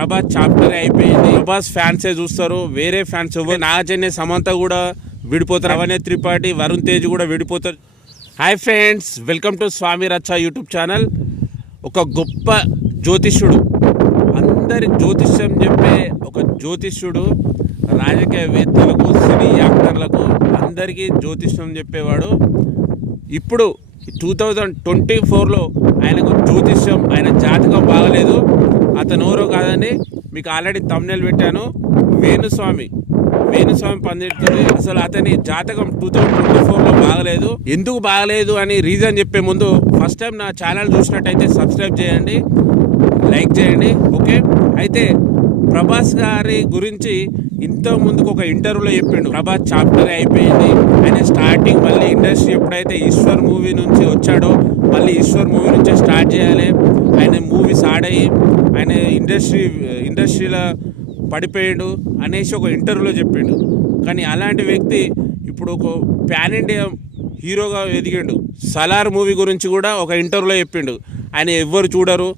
Prabhas chapter అయిపోయింది. ప్రభాస్ ఫ్యాన్సే చూస్తారు, వేరే ఫ్యాన్స్ నాగచైతన్య సమంత కూడా విడిపోతారు, అవనే త్రిపాఠి వరుణ్ తేజ్ కూడా విడిపోతారు. హాయ్ ఫ్రెండ్స్, వెల్కమ్ టు స్వామి రచ్చ యూట్యూబ్ ఛానల్. ఒక గొప్ప జ్యోతిష్యుడు, అందరి జ్యోతిష్యం చెప్పే ఒక జ్యోతిష్యుడు, రాజకీయవేత్తలకు, సినీ యాక్టర్లకు అందరికీ జ్యోతిష్యం చెప్పేవాడు. ఇప్పుడు 2024లో ఆయనకు జ్యోతిష్యం, ఆయన జాతకం బాగలేదు. అతను ఎవరో కాదండి, మీకు ఆల్రెడీ థంబ్నెయిల్ పెట్టాను. వేణుస్వామి పండితుడు. అసలు అతని జాతకం 2024లో బాగలేదు. ఎందుకు బాగలేదు అని రీజన్ చెప్పే ముందు ఫస్ట్ టైం నా ఛానల్ చూసినట్టయితే సబ్స్క్రైబ్ చేయండి, లైక్ చేయండి. ఓకే, అయితే ప్రభాస్ గారి గురించి ఇంతకు ముందుకు ఒక ఇంటర్వ్యూలో చెప్పిండు. ప్రభాస్ చాప్టర్ అయిపోయింది, ఆయన స్టార్టింగ్ మళ్ళీ ఇండస్ట్రీ ఎప్పుడైతే ఈశ్వర్ మూవీ నుంచి వచ్చాడో మళ్ళీ ఈశ్వర్ మూవీ నుంచే స్టార్ట్ చేయాలి. ఆయన మూవీస్ ఆడయి ఆయన ఇండస్ట్రీలో పడిపోయాడు అనేసి ఒక ఇంటర్వ్యూలో చెప్పిండు. కానీ అలాంటి వ్యక్తి ఇప్పుడు ఒక ప్యాన్ ఇండియా హీరోగా ఎదిగిండు. సలార్ మూవీ గురించి కూడా ఒక ఇంటర్వ్యూలో చెప్పిండు. ఆయన ఎవ్వరు చూడరు,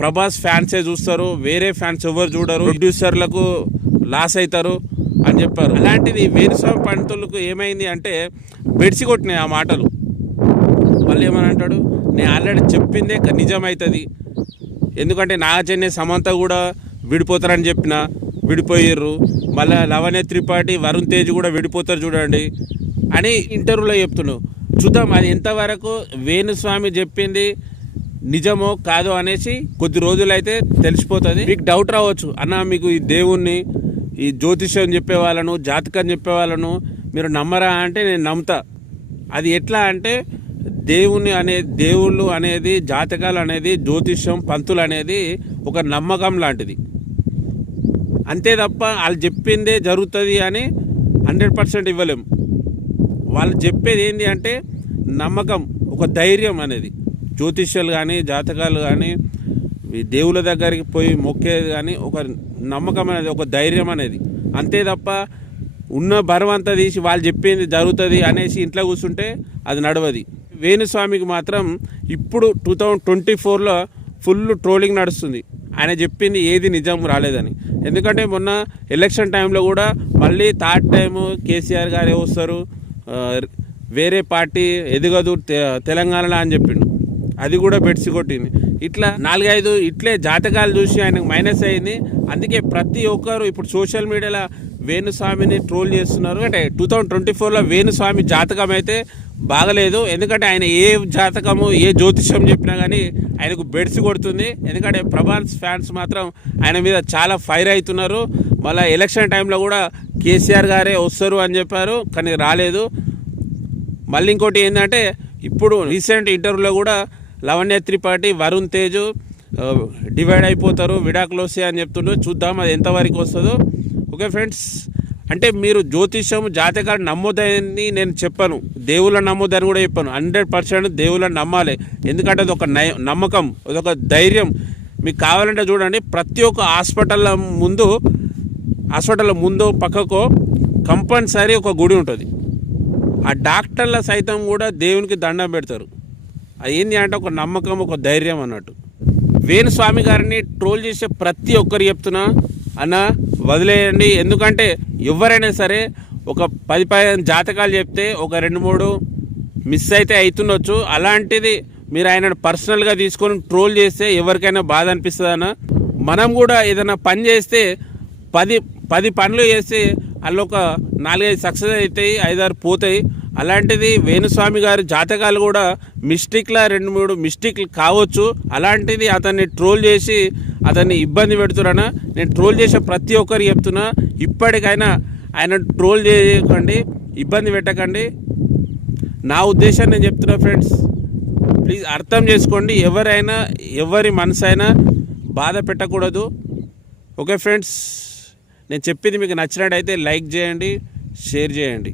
ప్రభాస్ ఫ్యాన్సే చూస్తారు, వేరే ఫ్యాన్స్ ఎవరు చూడరు, ప్రొడ్యూసర్లకు లాస్ అవుతారు అని చెప్పారు. అలాంటిది వేణుస్వామి పండితులకు ఏమైంది అంటే బెడిసి కొట్టినాయి ఆ మాటలు. మళ్ళీ ఏమని అంటాడు, నేను ఆల్రెడీ చెప్పిందే నిజమవుతుంది, ఎందుకంటే నాగచైతన్య సమంత కూడా విడిపోతారని చెప్పిన, విడిపోయారు. మళ్ళీ లవనే త్రిపాఠి వరుణ్ తేజ్ కూడా విడిపోతారు చూడండి అని ఇంటర్వ్యూలో చెప్తున్నావు. చూద్దాం అది ఎంతవరకు వేణుస్వామి చెప్పింది నిజమో కాదో అనేసి కొద్ది రోజులైతే తెలిసిపోతుంది. మీకు డౌట్ రావచ్చు, అన్న మీకు ఈ దేవుణ్ణి, ఈ జ్యోతిష్యం చెప్పే వాళ్ళను, జాతకం చెప్పే వాళ్ళను మీరు నమ్మరా అంటే నేను నమ్ముతా. అది ఎట్లా అంటే దేవుళ్ళు అనేది, జాతకాలు అనేది, జ్యోతిష్యం, పంతులు అనేది ఒక నమ్మకం లాంటిది. అంతే తప్ప వాళ్ళు చెప్పిందే జరుగుతుంది అని 100% ఇవ్వలేం. వాళ్ళు చెప్పేది ఏంటి అంటే నమ్మకం, ఒక ధైర్యం అనేది. జ్యోతిష్యాలు కానీ, జాతకాలు కానీ, దేవుళ్ళ దగ్గరికి పోయి మొక్కేది కానీ ఒక నమ్మకం అనేది, ఒక ధైర్యం అనేది. అంతే తప్ప ఉన్న బరువంతా తీసి వాళ్ళు చెప్పింది జరుగుతుంది అనేసి ఇంట్లో కూర్చుంటే అది నడవది. వేణుస్వామికి మాత్రం ఇప్పుడు 2024లో ఫుల్ ట్రోలింగ్ నడుస్తుంది. ఆయన చెప్పింది ఏది నిజం రాలేదని. ఎందుకంటే మొన్న ఎలక్షన్ టైంలో కూడా మళ్ళీ థర్డ్ టైము కేసీఆర్ గారే వస్తారు, వేరే పార్టీ ఎదగదు తెలంగాణలో అని చెప్పిండు. అది కూడా బెడ్సి కొట్టింది. ఇట్లా 4-5 ఇట్లే జాతకాలు చూసి ఆయనకు మైనస్ అయింది. అందుకే ప్రతి ఒక్కరు ఇప్పుడు సోషల్ మీడియాలో వేణుస్వామిని ట్రోల్ చేస్తున్నారు. అంటే 2024లో వేణుస్వామి జాతకం అయితే బాగలేదు. ఎందుకంటే ఆయన ఏ జాతకము, ఏ జ్యోతిష్యం చెప్పినా కానీ ఆయనకు బెడ్సి కొడుతుంది. ఎందుకంటే ప్రభాస్ ఫ్యాన్స్ మాత్రం ఆయన మీద చాలా ఫైర్ అవుతున్నారు. మళ్ళీ ఎలక్షన్ టైంలో కూడా కేసీఆర్ గారే వస్తారు అని చెప్పారు, కానీ రాలేదు. మళ్ళీ ఇంకోటి ఏంటంటే ఇప్పుడు రీసెంట్ ఇంటర్వ్యూలో కూడా లవణ్య త్రిపాఠి, వరుణ్ తేజ్ డివైడ్ అయిపోతారు, విడాకులు వస్తాయి అని చెప్తుండ్రు. చూద్దాం అది ఎంతవరకు వస్తుందో. ఓకే ఫ్రెండ్స్, అంటే మీరు జ్యోతిష్యం, జాతకాలు నమ్మొద్దని నేను చెప్పాను, దేవుళ్ళని నమ్మొద్దని కూడా చెప్పాను. 100% దేవుళ్ళని నమ్మాలి. ఎందుకంటే అది ఒక నమ్మకం, అదొక ధైర్యం. మీకు కావాలంటే చూడండి, ప్రతి ఒక్క హాస్పిటల్ ముందు పక్కకు కంపల్సరీ ఒక గుడి ఉంటుంది. ఆ డాక్టర్ల సైతం కూడా దేవునికి దండం పెడతారు. అది ఏంటి అంటే ఒక నమ్మకం, ఒక ధైర్యం అన్నట్టు. వేణుస్వామి గారిని ట్రోల్ చేసే ప్రతి ఒక్కరు చెప్తున్నా, అన్న వదిలేయండి. ఎందుకంటే ఎవరైనా సరే ఒక 10-15 జాతకాలు చెప్తే ఒక 2-3 మిస్ అయితే అవుతుండొచ్చు. అలాంటిది మీరు ఆయనను పర్సనల్గా తీసుకొని ట్రోల్ చేస్తే ఎవరికైనా బాధ అనిపిస్తుంది అన్న. మనం కూడా ఏదైనా పని చేస్తే 10 పనులు చేస్తే అందులో ఒక 4-5 సక్సెస్ అవుతాయి, 5-6 పోతాయి. అలాంటిది వేణుస్వామి గారి జాతకాలు కూడా మిస్టేక్లా 2-3 మిస్టేక్లు కావచ్చు. అలాంటిది అతన్ని ట్రోల్ చేసి అతన్ని ఇబ్బంది పెడుతున్నా. నేను ట్రోల్ చేసే ప్రతి ఒక్కరు చెప్తున్నా, ఇప్పటికైనా ఆయన ట్రోల్ చేయకండి, ఇబ్బంది పెట్టకండి. నా ఉద్దేశాన్ని నేను చెప్తున్నా ఫ్రెండ్స్, ప్లీజ్ అర్థం చేసుకోండి. ఎవరి మనసు అయినా బాధ పెట్టకూడదు. ఓకే ఫ్రెండ్స్, నేను చెప్పింది మీకు నచ్చినట్టయితే లైక్ చేయండి, షేర్ చేయండి.